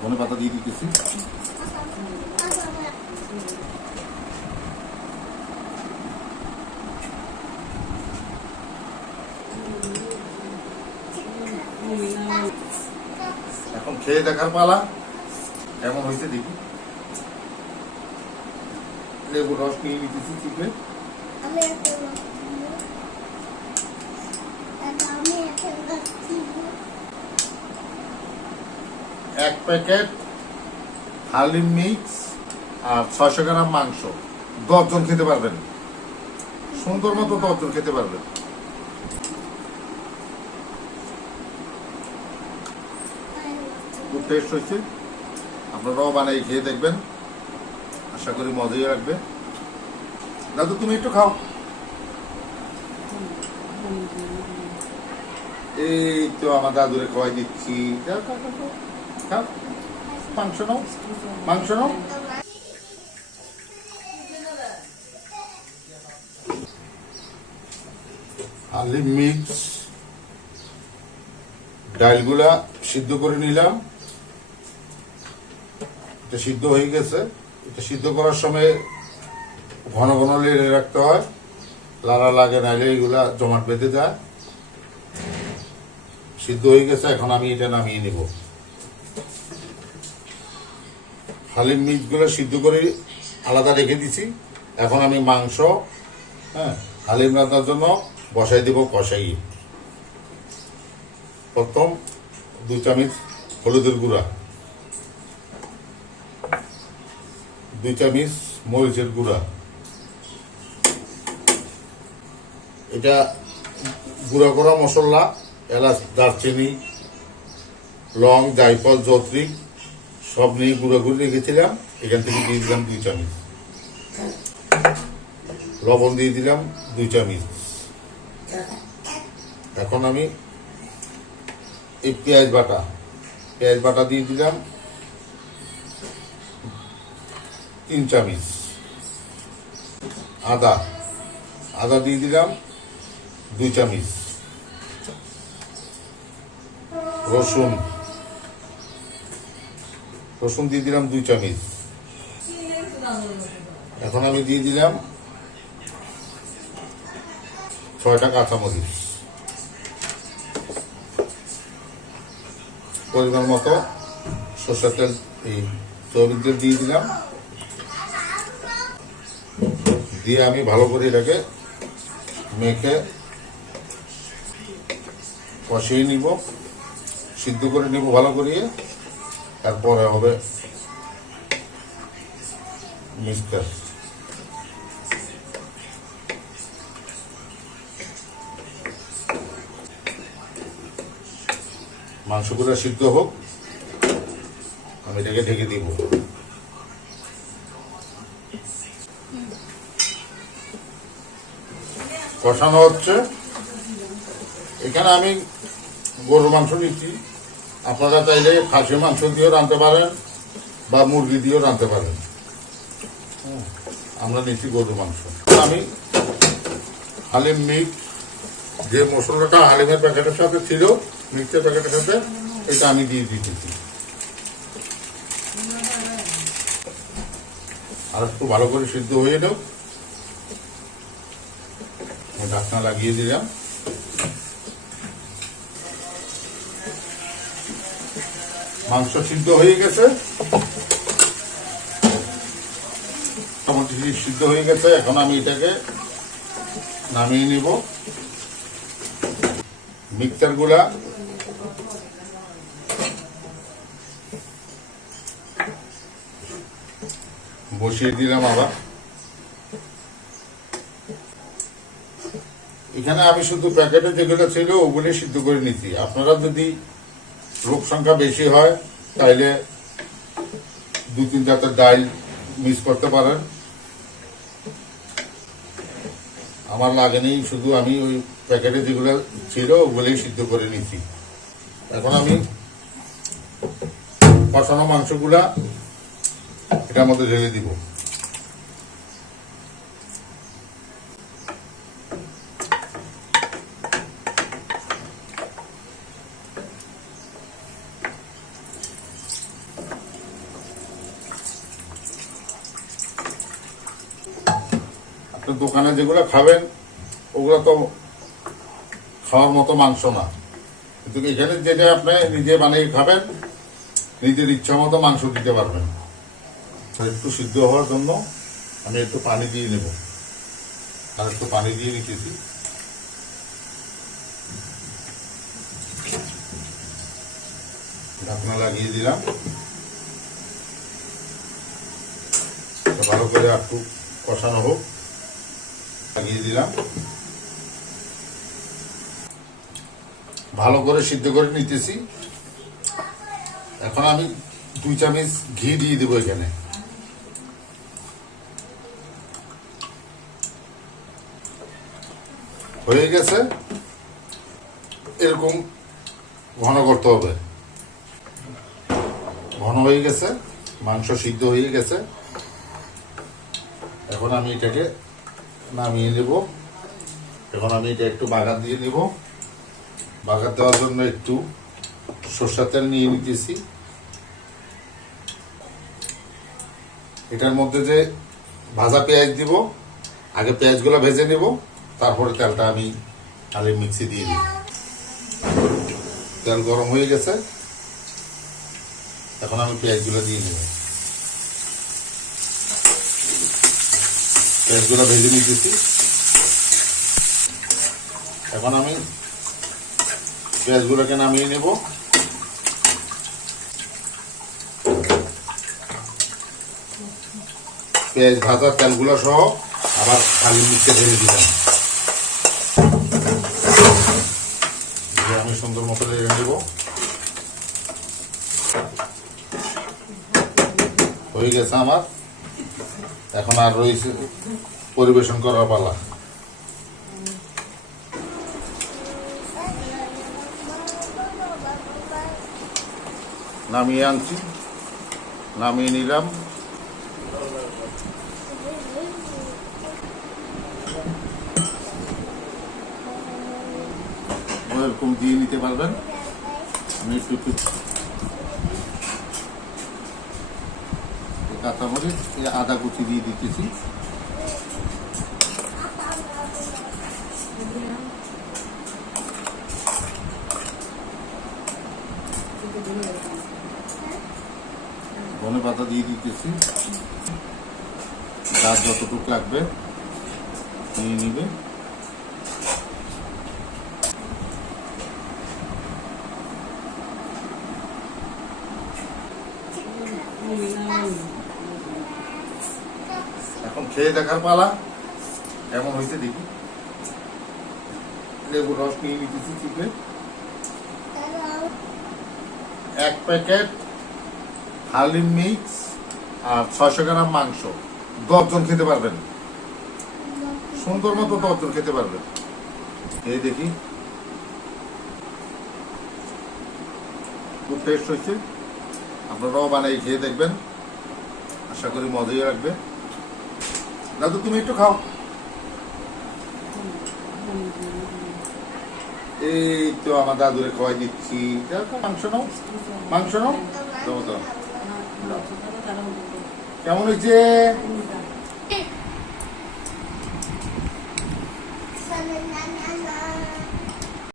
ধনে পাতা দিয়ে দিতেছি। এখন খেয়ে দেখার পালা। কেমন হয়েছে দেখি। লেবু রস নিয়ে নিতেছি চিপে আমি একটা আমি একটা এক প্যাকেট হালিম মিক্স আর ছয়শো গ্রাম মাংস। দশজন খেতে পারবেন। সুন্দর মতো দশজন খেতে পারবেন। খুব টেস্ট হয়েছে। আপনারাও বানাই খেয়ে দেখবেন। আশা করি মজাই রাখবে দাদু, তুমি একটু খাও। এই তো আমার দাদুরে খাওয়াই দিচ্ছি। খাও, মাংস নাও আলি মিক্স ডালগুলা সিদ্ধ করে নিলাম এটা সিদ্ধ হয়ে গেছে এটা সিদ্ধ করার সময় ঘন ঘন লেড়ে রাখতে হয় লাড়া লাগে নাইলে এগুলা জমাট বেঁধে যায় সিদ্ধ হয়ে গেছে এখন আমি এটা নামিয়ে নিব হালিম মিক্সগুলো সিদ্ধ করে আলাদা রেখে দিছি। এখন আমি মাংস হ্যাঁ হালিম রান্নার জন্য বসাই দিব কষাই প্রথম দু চামচ হলুদের গুঁড়া। দুই চামচ মরিচের গুঁড়া। এটা গুঁড়া করা মশলা, এলাচ, দারচিনি, লং জাইফল জত্রি সব নিয়ে গুঁড়া গুঁড়ি রেখেছিলাম, এখান থেকে দিয়ে দিলাম দুই চামচ। লবণ দিয়ে দিলাম দুই চামচ। এখন আমি এই পেঁয়াজ বাটা পেঁয়াজ বাটা দিয়ে দিলাম তিন চামচ। আদা আদা দিয়ে দিলাম দুই চামচ। রসুন। রসুন দিয়ে দিলাম দুই চামচ। এখন আমি দিয়ে দিলাম ছয়টা কাঁচামরিচ। পরিমাণ মতো সর্ষের তেল এই সয়াবিন তেল দিয়ে দিলাম। দিয়ে আমি ভালো করে এটাকে মেখে কষিয়ে নিব, সিদ্ধ করে নিব ভালো করিয়ে। তারপরে হবে মিক্সচার মাংসগুলো সিদ্ধ হোক, আমি এটাকে ঢেকে দিব। কষানো হচ্ছে। এখানে আমি গরুর মাংস নিচ্ছি। আপনারা চাইলে খাসি মাংস দিয়েও রাঁধতে পারেন বা মুরগি দিয়েও রাঁধতে পারেন। আমরা নিচ্ছি গরু মাংস। আমি হালিম মিক্স যে মশলাটা হালিমের প্যাকেটের সাথে ছিল মিক্সের প্যাকেটের সাথে, এটা আমি দিয়ে দিতেছি আর একটু ভালো করে সিদ্ধ হয়ে নেব ঢাকনা লাগিয়ে দিলাম। মাংস সিদ্ধ হয়ে গেছে। সিদ্ধ হয়ে গেছে, এখন আমি এটাকে নামিয়ে নিব। মিক্সচারগুলা বসিয়ে দিলাম আবার। এখানে আমি শুধু প্যাকেটে যেগুলো ছিল ওগুলি সিদ্ধ করে নিচ্ছি। আপনারা যদি লোক সংখ্যা বেশি হয়, তাইলে দু তিন জাতের ডাল মিক্স করতে পারেন। আমার লাগেনি, শুধু আমি ওই প্যাকেটে যেগুলো ছিল ওগুলোই সিদ্ধ করে নিচ্ছি এখন আমি কষানো মাংসগুলা এটার মধ্যে ঢেলে দিব। দোকানে যেগুলো খাবেন, ওগুলো তো খাওয়ার মতো মাংস না। কিন্তু এখানে যেটা আপনি নিজে বানিয়ে খাবেন, নিজের ইচ্ছা মতো মাংস দিতে পারবেন। একটু সিদ্ধ হওয়ার জন্য আমি একটু পানি দিয়ে নেব। আর একটু পানি দিয়ে নিতেছি ঢাকনা লাগিয়ে দিলাম। ভালো করে একটু কষানো হোক। লাগিয়ে দিলাম। ভালো করে সিদ্ধ করে নিতেছি। এখন আমি দুই চামচ ঘি দিয়ে দেবো এখানে। হয়ে গেছে। এরকম ঘন করতে হবে। ঘন হয়ে গেছে, মাংস সিদ্ধ হয়ে গেছে। এখন আমি এটাকে নামিয়ে নেব। এখন আমি এটা একটু বাগার দিয়ে নিব। বাগার দেওয়ার জন্য একটু সর্ষের তেল নিয়ে নিতেছি। এটার মধ্যে যে ভাজা পেঁয়াজ দিব, আগে পেঁয়াজগুলো ভেজে নেব, তারপরে তেলটা আমি খালি মিক্সি দিয়ে দিব তেল গরম হয়ে গেছে। এখন আমি পেঁয়াজগুলো দিয়ে নেব। পেঁয়াজগুলো ভেজে নিতেছি এখন আমি পেঁয়াজগুলোকে নামিয়ে নেব। পেঁয়াজ ভাজা, তেলগুলো সহ আবার কালি মিশে ঢেলে দিলাম। আমি সুন্দর মতো লেগে নেব। হয়ে গেছে আমার। এখন আর রয়েছে পরিবেশন করার পালা। নামিয়ে আনছি, নামিয়ে নিলাম। এরকম দিয়ে নিতে পারবেন? আমি একটু একটু এই কাঁচামরিচ এই আদা কুচি দিয়ে দিতেছি। ধনে পাতা দিয়ে দিতেছি। যার যতটুকু লাগবে, নিয়ে নিবে এখন খেয়ে দেখার পালা। কেমন হয়েছে দেখি। লেবু রস নিয়ে নিতেছি চিপে। এক প্যাকেট হালিম মিক্স আর ছয়শো গ্রাম মাংস। দশজন খেতে পারবেন। সুন্দর মতো দশজন খেতে পারবেন। এই দেখি। খুব টেস্ট হয়েছে আপনারাও বানাই খেয়ে দেখবেন। আশা করি মজাই রাখবে দাদু তুমি একটু খাও। এই তো আমার দাদুরে খাওয়াই দিচ্ছি। মাংস নাও। মাংস নাও। দাও দাও। কেমন হয়েছে?